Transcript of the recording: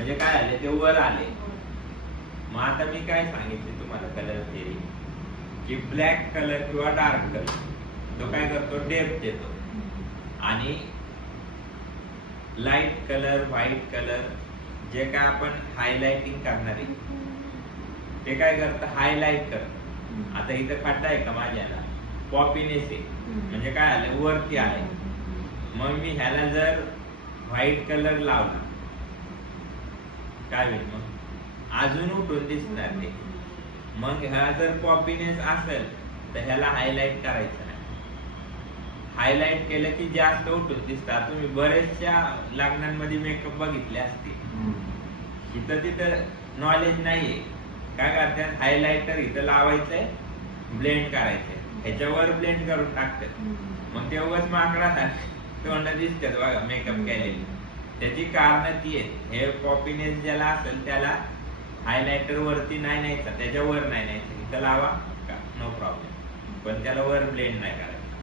म्हणजे काय आले ते वर आले. मग आता मी काय सांगितले तुम्हाला कलर थेरी की ब्लॅक कलर किंवा डार्क कलर तो काय करतो डेप्थ देतो आणि लाईट कलर व्हाईट कलर जे काय आपण हायलाइटिंग करणार आहे ते काय करतं हायलाइट करतं. आता इथं खड्डा आहे का माझ्याला पॉपीनेस आहे म्हणजे काय आलं वरती आले. मग मी ह्याला जर व्हाईट कलर लावला काय होईल मग अजून उठून दिसणार ते. मग ह्या जर पॉपीनेस असेल तर ह्याला हायलाइट करायचं नाही. हायलाइट केलं की जास्त उठून दिसतात. तुम्ही बरेचशा लग्नांमध्ये मेकअप बघितले असते इथं तिथं नॉलेज नाहीये काय करतात हायलाइटर इथं लावायचंय ब्लेंड करायचंय ह्याच्यावर ब्लेंड करून टाकतात. मग तेव्हाच माकडा तोंड दिसतात बघा मेकअप केलेली. त्याची कारण ती आहे हे पॉपीनेस ज्याला असेल त्याला हायलाइटर वरती नाही न्यायचा त्याच्यावर नाही न्यायचं इथं लावा नो प्रॉब्लेम पण त्याला वर ब्लेंड नाही करायचं.